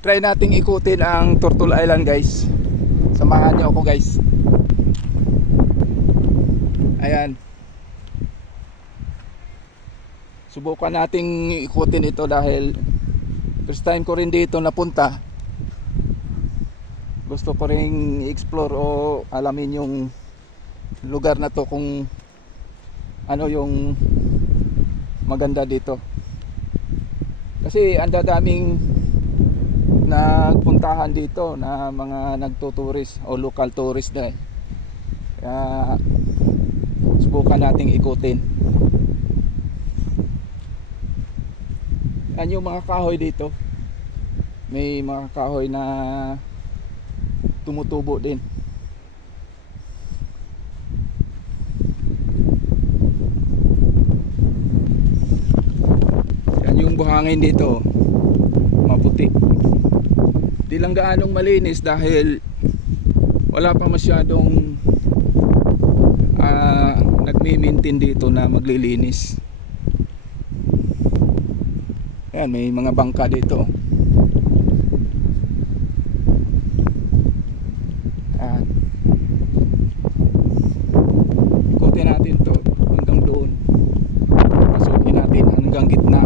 try nating ikutin ang Turtle Island guys. Samahan niyo ako guys. Ayan. Subukan nating ikutin ito dahil first time ko rin dito napunta. Gusto ko ring i-explore o alamin yung lugar na to, kung ano yung maganda dito. Kasi ang daming nagpuntahan dito na mga nagtuturist o local tourist na. Kaya subukan nating ikutin. Yan yung mga kahoy dito. May mga kahoy na tumutubo din. Yan yung buhangin dito, maputi. Di lang gaanong malinis dahil wala pa masyadong nagmi-maintain dito na maglilinis. Yan, may mga bangka dito. Yan. Ikutin natin to hanggang doon. Pasukin natin hanggang gitna.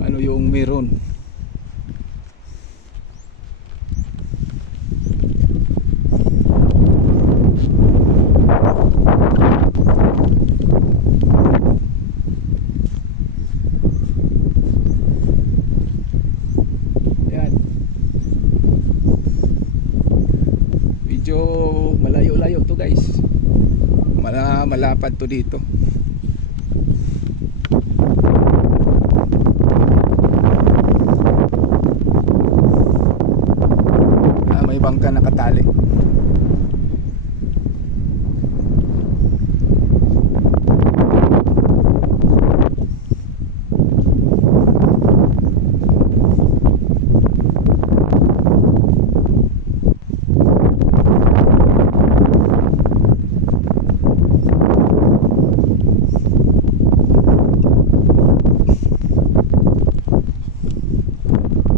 Ano yung meron. Malayo-layo to guys. Malapad to dito. May bangka nakatali.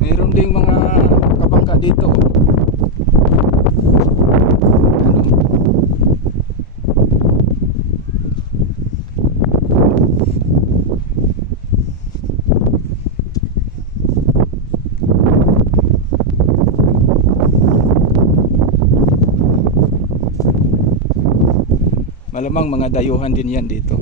Meron ding mga kabangka dito. Ano? Malamang mga dayuhan din yan dito.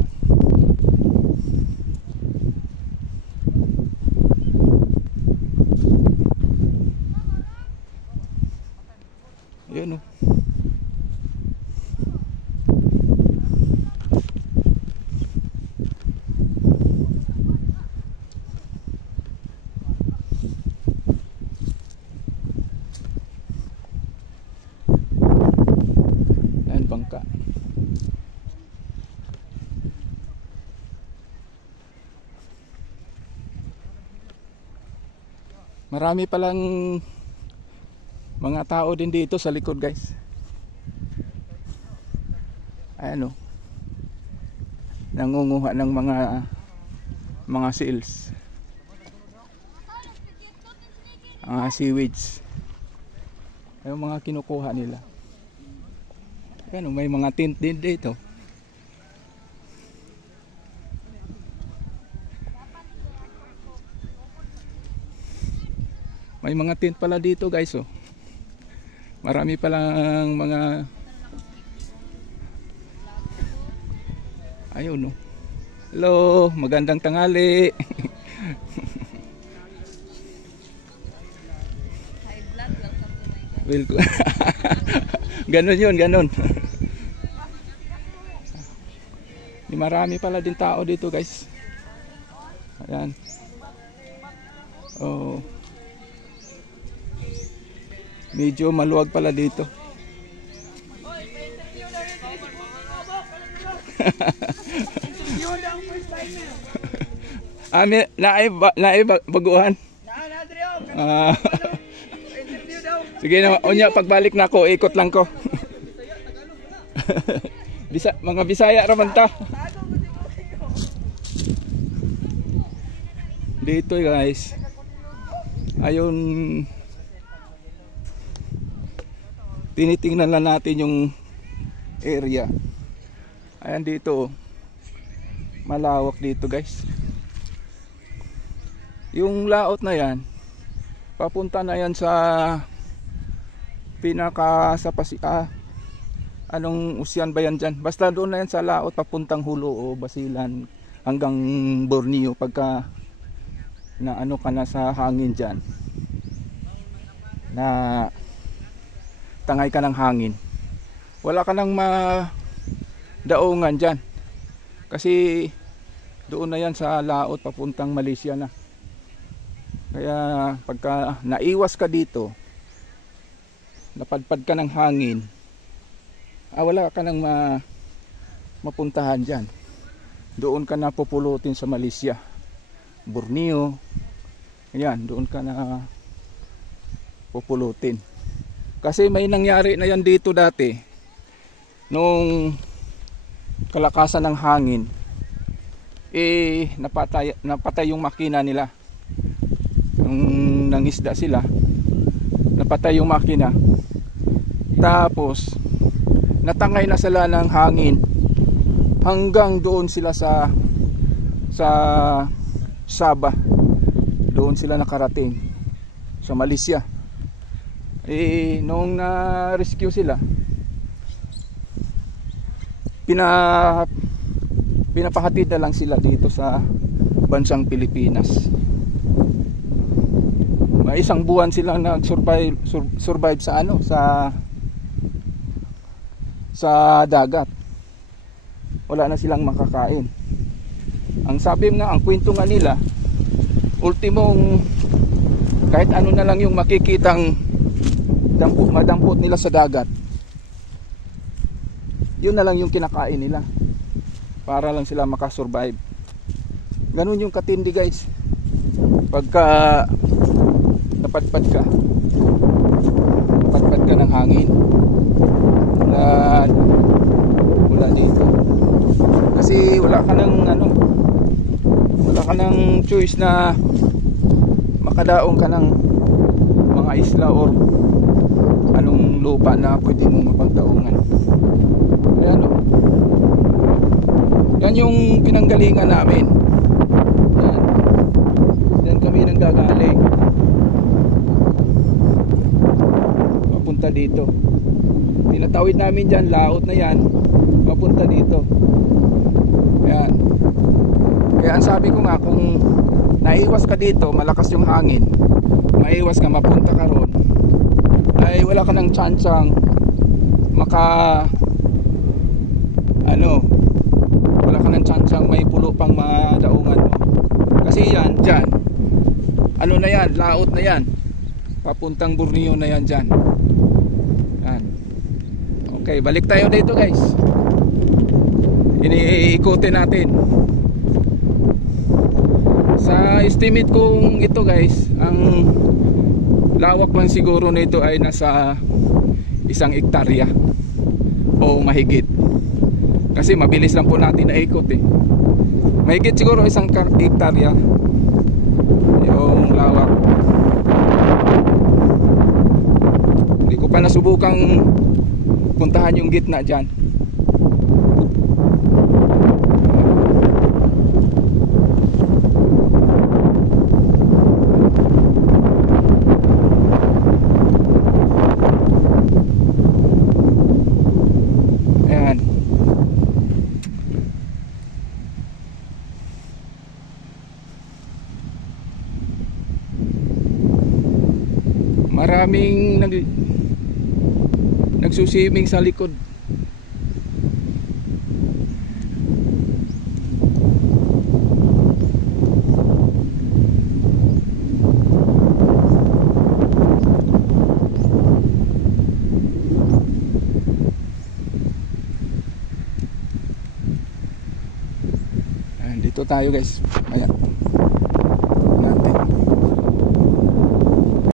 Ayan o. Ayan, bangka. Marami palang mga tao din dito sa likod guys. Ayan o. Nangunguha ng mga seals. Seaweeds. Ayun mga kinukuha nila. Ayan o, may mga tent din dito. May mga tent pala dito guys oh. Marami palang mga ayun no. Hello, magandang tanghali. Welcome. Ganon yun, ganon. Marami pala din tao dito guys. Ayan. Oh. Medyo maluwag pala dito. Naay baguhan. Sige na, unya pagbalik na ako, ikot lang ko. Mga Bisaya raman ta. Dito guys. Ayun, tinitingnan lang natin yung area. Ayan dito, malawak dito guys. Yung laot na yan, papunta na yan sa anong usyan ba yan dyan? Basta doon na yan sa laot, papuntang Hulo o Basilan hanggang Borneo. Pagka na ano ka na sa hangin dyan, na tangay ka ng hangin, wala ka nang madaungan dyan, kasi doon na yan sa laot papuntang Malaysia na. Kaya pagka naiwas ka dito, napadpad ka ng hangin, wala ka nang mapuntahan dyan. Doon ka na pupulutin sa Malaysia, Borneo. Ayan, doon ka na pupulutin. Kasi may nangyari na yan dito dati, nung kalakasan ng hangin, napatay yung makina nila. Nung nangisda sila, napatay yung makina. Tapos natangay na sila ng hangin hanggang doon sila sa Sabah. Doon sila nakarating sa Malaysia. Nung na-rescue sila, pinapahatid na lang sila dito sa bansang Pilipinas. May isang buwan silang nag-survive sa sa dagat. Wala na silang makakain. Ang sabi nga, ang kwento nga nila, ultimong kahit ano na lang yung makikitang madampot nila sa dagat, yun na lang yung kinakain nila para lang sila makasurvive. Ganun yung katindi guys. Pagka napadpad ka ng hangin, wala dito, kasi wala ka ng choice na makadaong ka ng mga isla or anong lupa na pwede mong mapagdaungan. Ayan o, yan yung pinanggalingan namin. Yan kami nang gagaling papunta dito. Tinatawid namin dyan, laot na yan, papunta dito. Ayan. Kaya ang sabi ko nga, kung naiwas ka dito, malakas yung hangin, maiwas ka, mapunta ka ron, ay wala ka ng tsansang wala ka ng tsansang may pulo pang madaungan mo. Kasi yan, dyan, ano na yan, laot na yan, papuntang Borneo na yan dyan. Yan. Okay, balik tayo dito guys. Iniikutin natin. Sa estimate kong ito guys, ang lawak lang siguro nito ay nasa 1 hektarya o mahigit. Kasi mabilis lang po natin naikot eh. Mahigit siguro 1 hektarya yung lawak. Hindi ko pa nasubukang puntahan yung gitna dyan. Maraming nagsusiming sa likod. Dito tayo guys. Ayan.